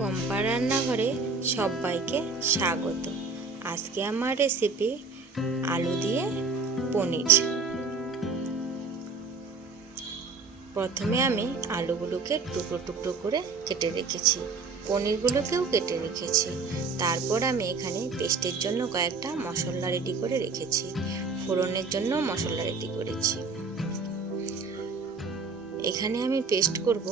পম্পা রান্নাঘরে সবাইকে স্বাগত। আজকে আমার রেসিপি আলু দিয়ে পনির। প্রথমে আমি আলুগুলোকে টুকরো টুকরো করে কেটে রেখেছি, পনিরগুলোকেও কেটে রেখেছি। তারপর আমি এখানে পেস্টের জন্য কয়েকটা মশলা রেডি করে রেখেছি, ফোড়নের জন্য মশলা রেডি করেছি। এখানে আমি পেস্ট করব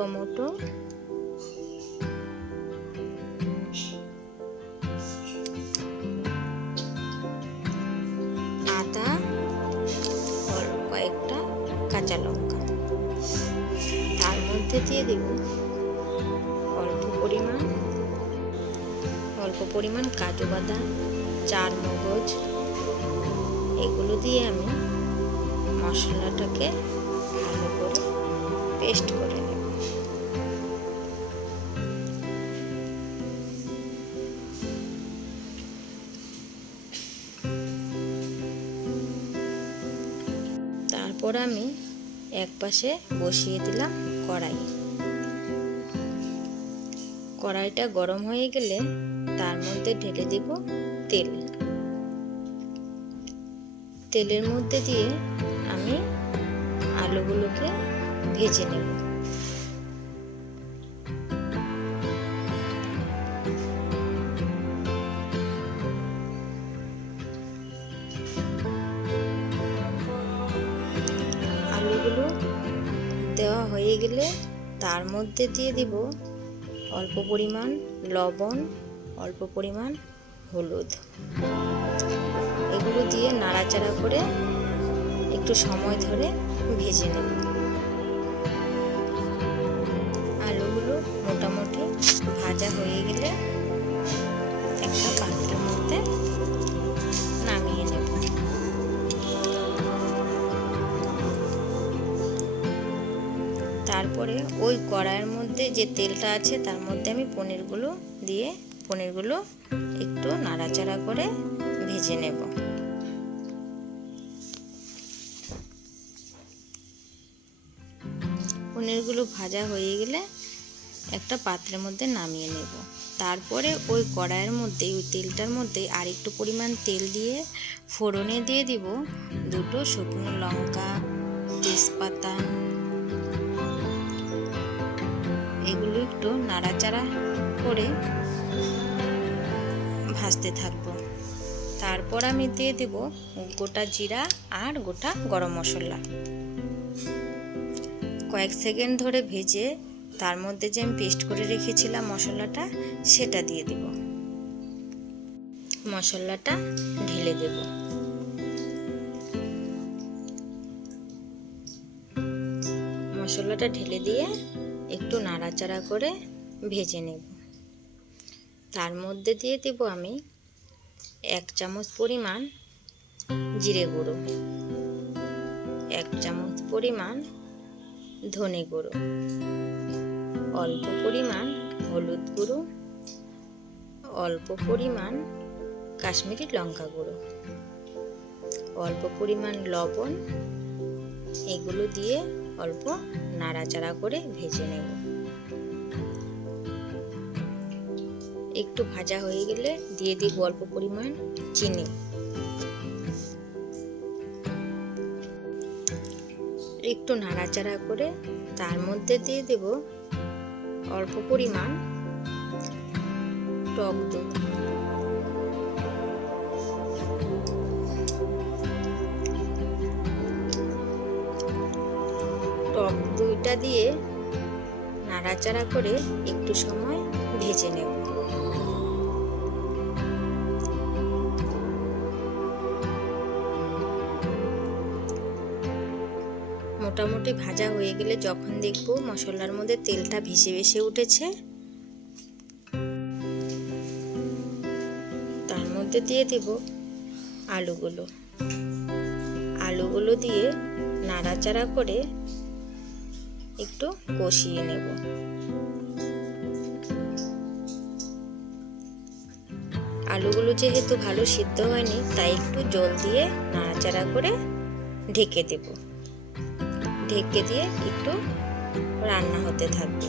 টমেটো, আদা, কয়েকটা কাঁচা লঙ্কা। তার মধ্যে দিয়ে দেব অল্প পরিমাণ কাজু বাদাম, চার মগজ। এগুলো দিয়ে আমি মশলাটাকে ভালো করে পেস্ট করে নেব। তারপর আমি এক পাশে বসিয়ে দিলাম কড়াইটা গরম হয়ে গেলে তার মধ্যে ঢেলে দেব তেলের মধ্যে দিয়ে আমি আলুগুলোকে ভেজে নেব। আলুগুলো দেওয়া হয়ে গেলে তার মধ্যে দিয়ে দিব অল্প পরিমাণ লবণ, অল্প পরিমাণ হলুদ। এগুলো দিয়ে নাড়াচাড়া করে একটু সময় ধরে ভেজে নেব। আলুগুলো মোটামুটি ভাজা হয়ে গেলে একটা পাত্রের মধ্যে নামিয়ে নেব। তারপরে ওই কড়াইয়ের মধ্যে যে তেলটা আছে তার মধ্যে আমি পনিরগুলো দিয়ে পনিরগুলো একটু নাড়াচাড়া করে ভেজে নেব। পনিরগুলো ভাজা হয়ে গেলে একটা পাত্রের মধ্যে নামিয়ে নেব। তারপরে ওই কড়াইয়ের মধ্যে ওই তেলটার মধ্যে আর একটু পরিমাণ তেল দিয়ে ফোড়নে দিয়ে দিব দুটো শুকনো লঙ্কা, তেজপাতা। এগুলো একটু নাড়াচাড়া করে ভাজতে থাকবো। তারপর আমি দিয়ে দেব গোটা জিরা আর গোটা গরম মশলা। কয়েক সেকেন্ড ধরে ভেজে তার মধ্যে যে আমি পেস্ট করে রেখেছিলাম মশলাটা, সেটা দিয়ে দেব। মশলাটা ঢেলে দেব। মশলাটা ঢেলে দিয়ে একটু নাড়াচাড়া করে ভেজে নেব। তার মধ্যে দিয়ে দেব আমি 1 চামচ পরিমাণ জিরে গুঁড়ো, 1 চামচ পরিমাণ ধনে গুঁড়ো, অল্প পরিমাণ হলুদ গুঁড়ো, অল্প পরিমাণ কাশ্মীরি লঙ্কা গুঁড়ো, অল্প পরিমাণ লবণ। এগুলো দিয়ে অল্প নাড়াচাড়া করে ভেজে নেব। একটু ভাজা হয়ে গেলে দিয়ে দিব অল্প পরিমাণ চিনি। একটু নাড়াচাড়া করে তার মধ্যে দিয়ে দেব অল্প পরিমাণ টক দই। টক দইটা দিয়ে নাড়াচাড়া করে একটু সময় ভেজে নেব। মোটামুটি ভাজা হয়ে গেলে যখন দেখব মশলার মধ্যে তেলটা ভেসে ভেসে উঠেছে, তার মধ্যে দিয়ে দেব আলুগুলো দিয়ে নাড়াচাড়া করে একটু কষিয়ে নেব। আলুগুলো যেহেতু ভালো সিদ্ধ হয়নি, তাই একটু জল দিয়ে নাড়াচাড়া করে ঢেকে দেব। ঢেকে দিয়ে একটু রান্না হতে থাকবে।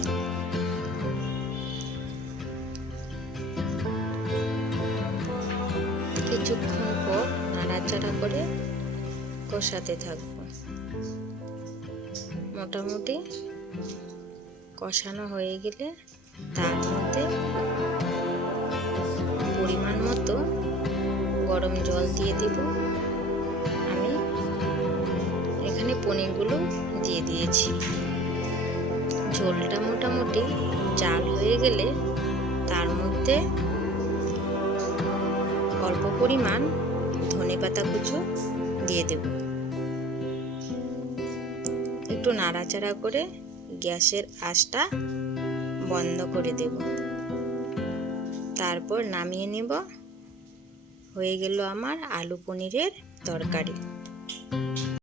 কিছুক্ষণ পর নাড়াচাড়া করে কষাতে থাকবো। মোটামুটি কষানো হয়ে গেলে তার মধ্যে পরিমাণ মতো গরম জল দিয়ে দিব। আমি এখানে পনিরগুলো দিয়ে দিয়েছি। ঝোলটা মোটামুটি জাল হয়ে গেলে তার মধ্যে অল্প পরিমাণ ধনেপাতা কুচো দিয়ে দেব। একটু নাড়াচাড়া করে গ্যাসের আঁচটা বন্ধ করে দেব। তারপর নামিয়ে নেব। হয়ে গেল আমার আলু পনিরের তরকারি।